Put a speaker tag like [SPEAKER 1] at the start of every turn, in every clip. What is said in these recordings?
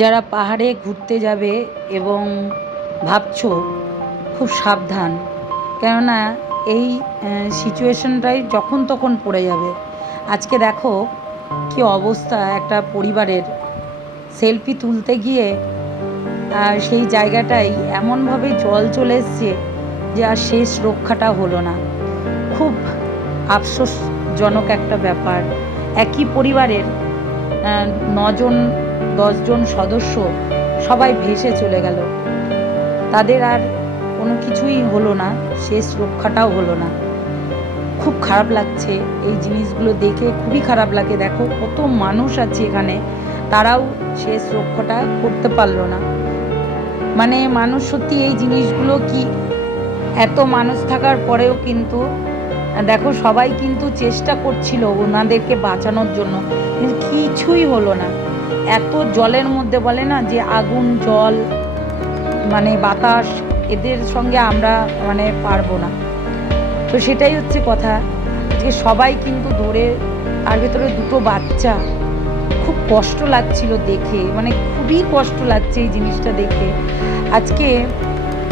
[SPEAKER 1] যারা পাহাড়ে ঘুরতে যাবে এবং ভাবছ খুব সাবধান, কেননা এই সিচুয়েশনটাই যখন তখন পড়ে যাবে। আজকে দেখো কি অবস্থা একটা পরিবারের। সেলফি তুলতে গিয়ে সেই জায়গাটাই এমনভাবে জল চলে এসছে যে আর শেষ রক্ষাটা হলো না। খুব আফসোসজনক একটা ব্যাপার। একই পরিবারের নজন দশজন সদস্য সবাই ভেসে চলে গেল। তাদের আর কোনো কিছুই হলো না, শেষ রক্ষাটাও হলো না। খুব খারাপ লাগছে এই জিনিসগুলো দেখে, খুবই খারাপ লাগে। দেখো কত মানুষ আছে এখানে, তারাও শেষ রক্ষাটা করতে পারল না। মানে মানুষ সত্যি এই জিনিসগুলো কি, এত মানুষ থাকার পরেও কিন্তু, দেখো সবাই কিন্তু চেষ্টা করছিল ওনাদেরকে বাঁচানোর জন্য কিছুই হলো না। এত জলের মধ্যে বলে না যে আগুন, জল মানে বাতাস, এদের সঙ্গে আমরা মানে পারব না। তো সেটাই হচ্ছে কথা যে সবাই কিন্তু ধরে তার ভেতরে দুটো বাচ্চা। খুব কষ্ট লাগছিল দেখে মানে খুবই কষ্ট লাগছে এই জিনিসটা দেখে। আজকে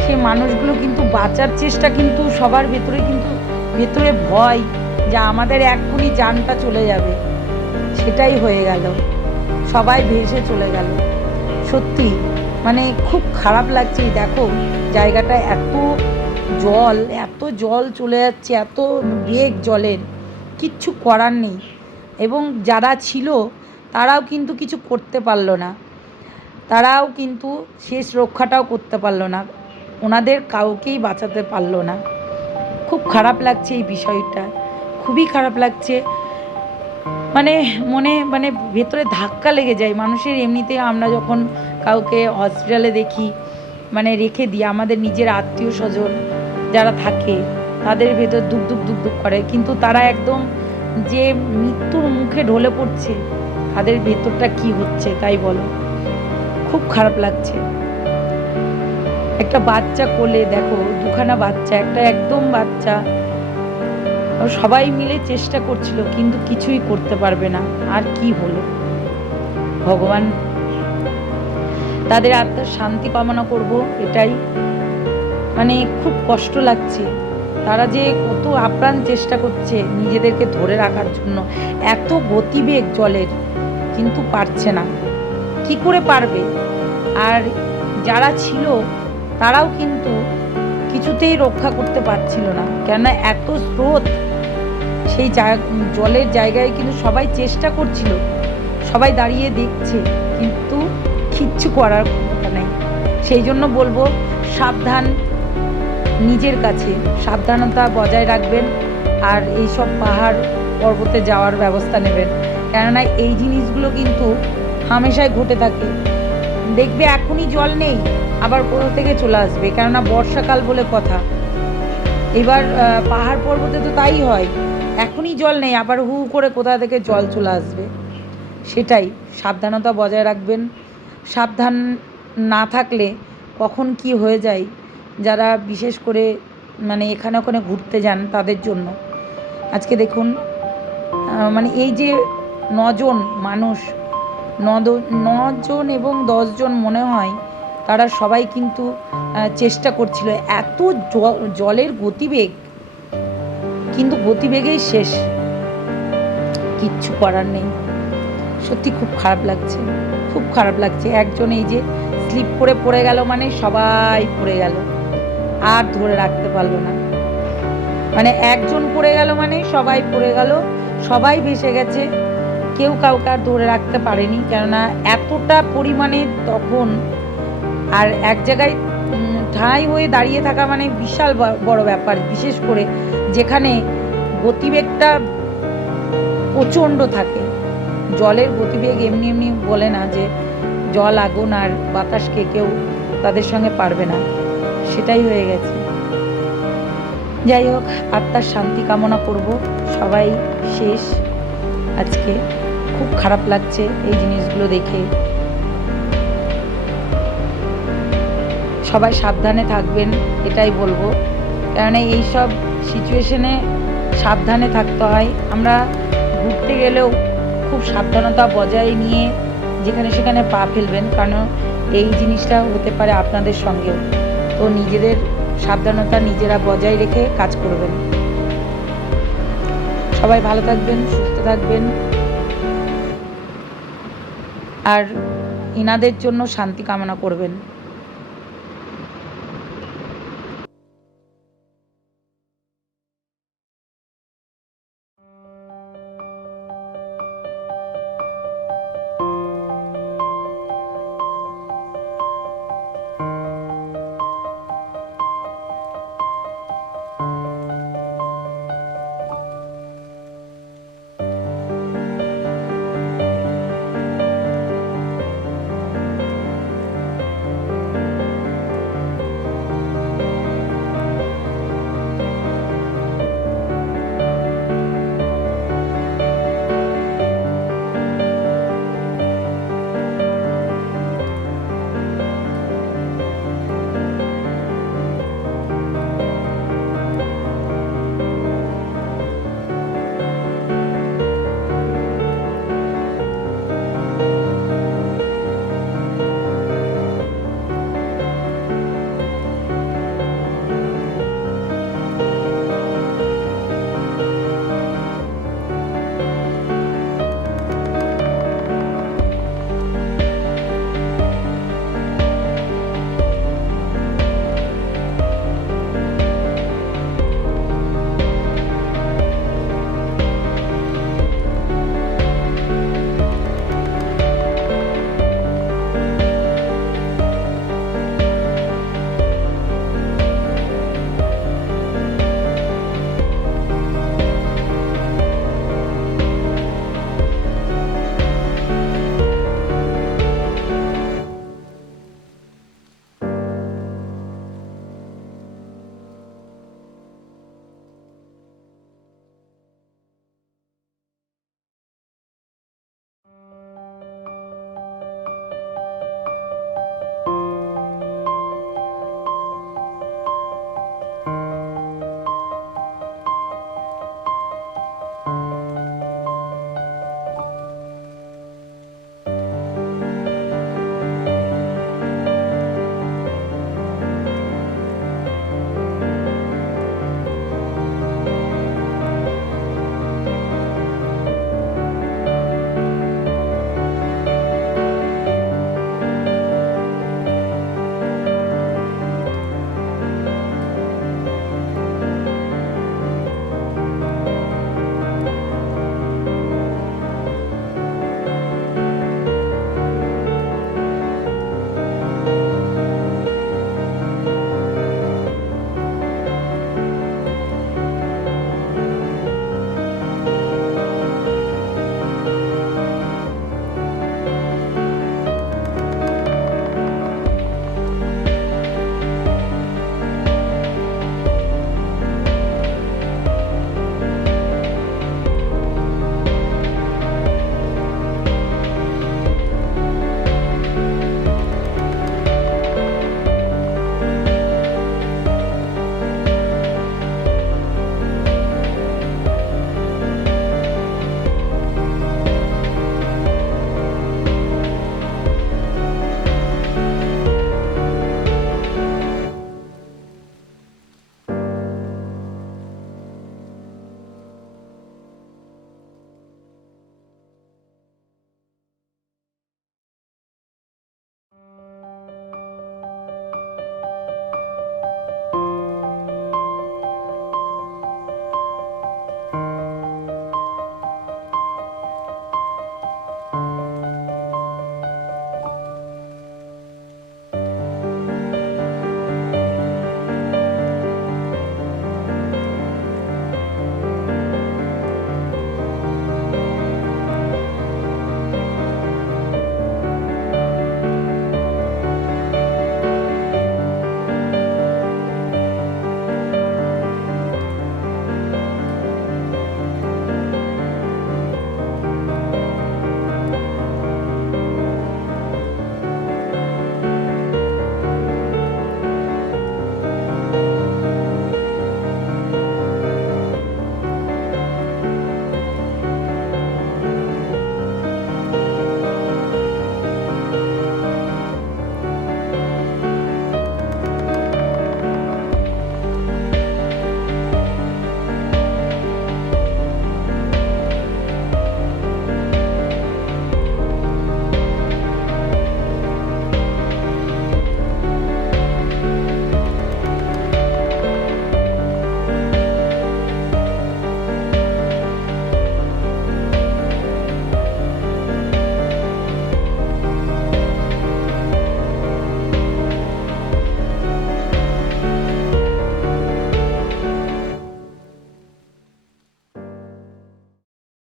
[SPEAKER 1] সে মানুষগুলো কিন্তু বাঁচার চেষ্টা কিন্তু সবার ভেতরে কিন্তু ভেতরে ভয় যে আমাদের এক্ষুনি জানটা চলে যাবে। সেটাই হয়ে গেল। সবাই ভেসে চলে গেল। সত্যি মানে খুব খারাপ লাগছে দেখো, জায়গাটা এত জল এত জল চলে যাচ্ছে, এত বেগ জলের, কিচ্ছু করার নেই। এবং যারা ছিল, তারাও কিন্তু কিছু করতে পারল না। তারাও কিন্তু শেষ রক্ষাটাও করতে পারল না। ওনাদের কাউকেই বাঁচাতে পারল না। খুব খারাপ লাগছে এই বিষয়টা। খুবই খারাপ লাগছে। মানে মনে মানে ভেতরে ধাক্কা লেগে যায়। মানুষের এমনিতে আমরা যখন কাউকে হসপিটালে দেখি মানে রেখে দিই, আমাদের নিজের আত্মীয় স্বজন যারা থাকে, তাদের ভেতর দুক দুক দুক দুক করে। কিন্তু তারা একদম যে মৃত্যুর মুখে ঢলে পড়ছে, তাদের ভেতরটা কি হচ্ছে তাই বলো? খুব খারাপ লাগছে। একটা বাচ্চা কোলে, দেখো, দুখানা বাচ্চা, একটা একদম বাচ্চা সবাই মিলে চেষ্টা করছিল, কিন্তু কিছুই করতে পারবে না। আর কি হলো? ভগবান তাদের আত্মার শান্তি কামনা করব, এটাই। মানে খুব কষ্ট লাগছে। তারা যে কত আপ্রাণ চেষ্টা করছে নিজেদেরকে ধরে রাখার জন্য। এত গতিবেগ জলের, কিন্তু পারছে না। কি করে পারবে? আর যারা ছিল, তারাও কিন্তু কিছুতেই রক্ষা করতে পারছিল না। কেননা এত স্রোত সেই জলের জায়গায় কিন্তু সবাই চেষ্টা করছিল। সবাই দাঁড়িয়ে দেখছে, কিন্তু কিচ্ছু করার ক্ষমতা নেই। সেই জন্য বলব, সাবধান নিজের কাছে, সাবধানতা বজায় রাখবেন আর এই সব পাহাড় পর্বতে যাওয়ার ব্যবস্থা নেবেন। কেননা এই জিনিসগুলো কিন্তু হামেশাই ঘটে থাকে। দেখবে এখনই জল নেই, আবার কোথা থেকে চলে আসবে? কেননা বর্ষাকাল বলে কথা। এবার পাহাড় পর্বতে তো তাই হয়। এখনই জল নেই, আবার হু করে কোথা থেকে জল চলে আসবে? সেটাই। সাবধানতা বজায় রাখবেন। সাবধান না থাকলে কখন কি হয়ে যায়, যারা বিশেষ করে মানে এখানে ওখানে ঘুরতে যান তাদের জন্য। আজকে দেখুন মানে এই যে নজন মানুষ নজন এবং দশজন মনে হয় তারা সবাই কিন্তু চেষ্টা করছিল। এত জলের গতিবেগ, কিন্তু গতিবেগেই শেষ। কিচ্ছু করার নেই। সত্যি খুব খারাপ লাগছে। খুব খারাপ লাগছে। একজন এই যে স্লিপ করে পড়ে গেল মানে সবাই পড়ে গেল। আর ধরে রাখতে পারল না। মানে একজন পড়ে গেল মানে সবাই পড়ে গেল। সবাই ভেসে গেছে। কেউ কাউকে আর ধরে রাখতে পারেনি। কেননা এতটা পরিমাণে তখন আর এক জায়গায় ঠাঁই হয়ে দাঁড়িয়ে থাকা মানে বিশাল বড় ব্যাপার। বিশেষ করে যেখানে গতিবেগটা প্রচণ্ড থাকে। জলের গতিবেগ এমনি এমনি বলে না যে জল, আগুন আর বাতাসকে কেউ তাদের সঙ্গে পারবে না। সেটাই হয়ে গেছে। যাই হোক, আত্মার শান্তি কামনা করব। সবাই শেষ। আজকে খুব খারাপ লাগছে এই জিনিসগুলো দেখে। সবাই সাবধানে থাকবেন, এটাই বলব। কেননা এইসব সিচুয়েশনে সাবধানে থাকতে হয়। আমরা ঘুরতে গেলেও খুব সাবধানতা বজায় নিয়ে যেখানে সেখানে পা ফেলবেন, কারণ এই জিনিসটা হতে পারে আপনাদের সঙ্গেও। তো নিজেদের সাবধানতা নিজেরা বজায় রেখে কাজ করবেন। সবাই ভালো থাকবেন, সুস্থ থাকবেন। আর ইনাদের জন্য শান্তি কামনা করবেন।